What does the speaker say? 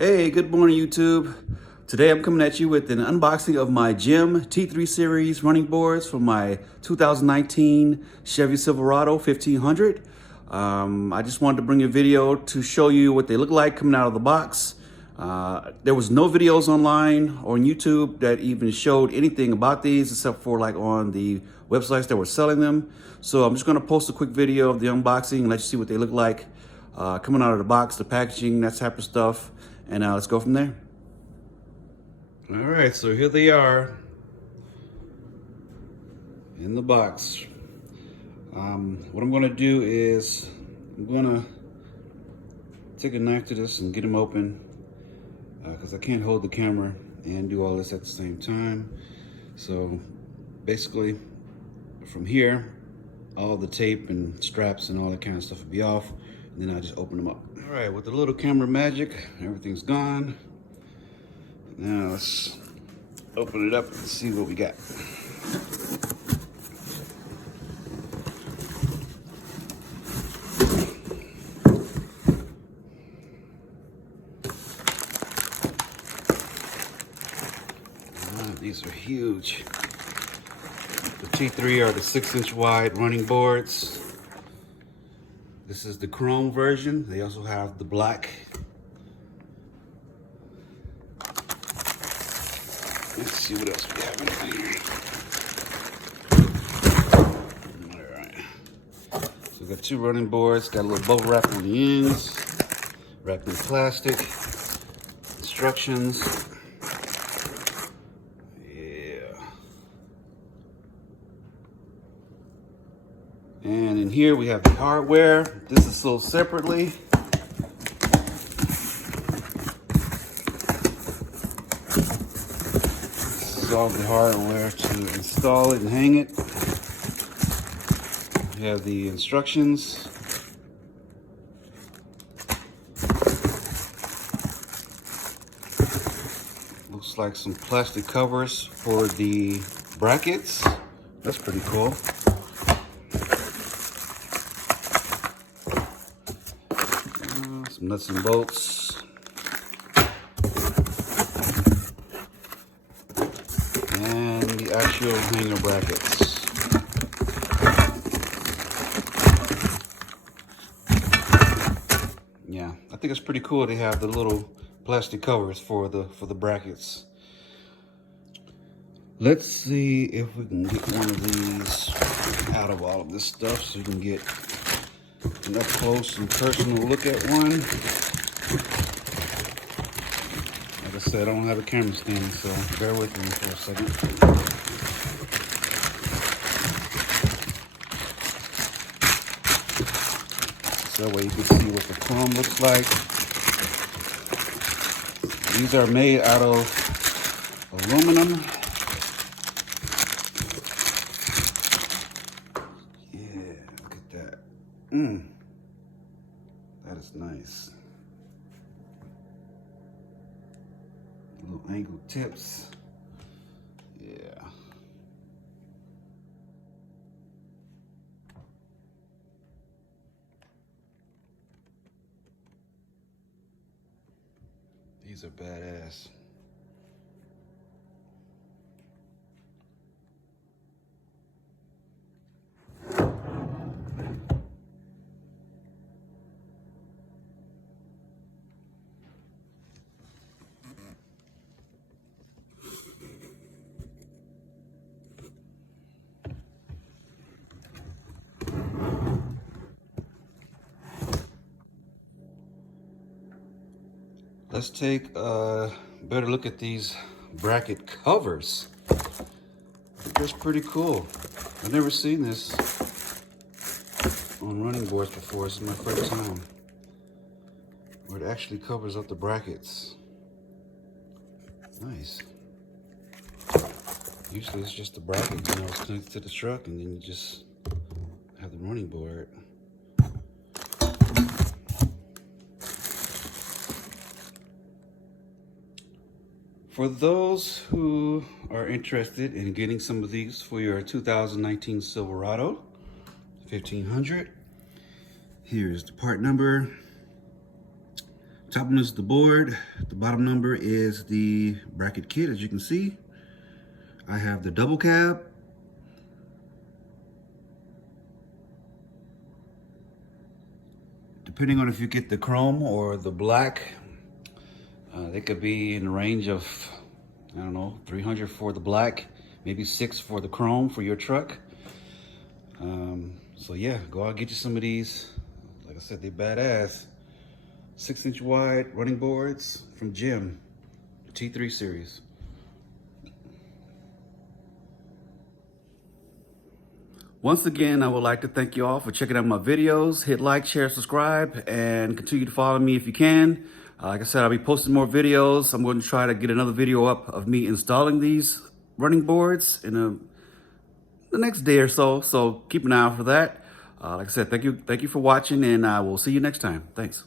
Hey, good morning, YouTube. Today I'm coming at you with an unboxing of my GEM T3 Series running boards from my 2019 Chevy Silverado 1500. I just wanted to bring a video to show you what they look like coming out of the box. There was no videos online or on YouTube that even showed anything about these except for like on the websites that were selling them. So I'm just going to post a quick video of the unboxing and let you see what they look like coming out of the box, the packaging, that type of stuff. And let's go from there. All right, so here they are in the box. What I'm gonna do is I'm gonna take a knife to this and get them open because I can't hold the camera and do all this at the same time. So basically from here, all the tape and straps and all that kind of stuff will be off, and then I just open them up. All right, with the little camera magic, everything's gone. Now let's open it up and see what we got. These are huge. The T3 are the 6-inch wide running boards. This is the chrome version. They also have the black. Let's see what else we have in here. All right. So we've got two running boards. Got a little bubble wrap on the ends. Wrapped in plastic. Instructions. And in here we have the hardware. This is sold separately. This is all the hardware to install it and hang it. We have the instructions. Looks like some plastic covers for the brackets. That's pretty cool. Some nuts and bolts. And the actual hanger brackets. Yeah, I think it's pretty cool they have the little plastic covers for the brackets. Let's see if we can get one of these out of all of this stuff so you can get an up close and personal look at one. Like I said, I don't have a camera stand, so bear with me for a second. So that way you can see what the chrome looks like. These are made out of aluminum. Yeah, look at that. That is nice. Little angled tips. Yeah. These are badass. Let's take a better look at these bracket covers. That's pretty cool. I've never seen this on running boards before. This is my first time. Where it actually covers up the brackets. Nice. Usually it's just the bracket, it's connected to the truck, and then you just have the running board. For those who are interested in getting some of these for your 2019 Silverado 1500, here's the part number. Top one is the board. The bottom number is the bracket kit, as you can see. I have the double cab. Depending on if you get the chrome or the black, they could be in the range of, I don't know, 300 for the black, maybe 6 for the chrome for your truck. So yeah, go out and get you some of these. Like I said, they badass. 6-inch wide running boards from Jim, T3 series. Once again, I would like to thank you all for checking out my videos. Hit like, share, subscribe, and continue to follow me if you can. Like I said, I'll be posting more videos. I'm going to try to get another video up of me installing these running boards in the next day or so. So keep an eye out for that. Like I said, thank you for watching, and I will see you next time. Thanks.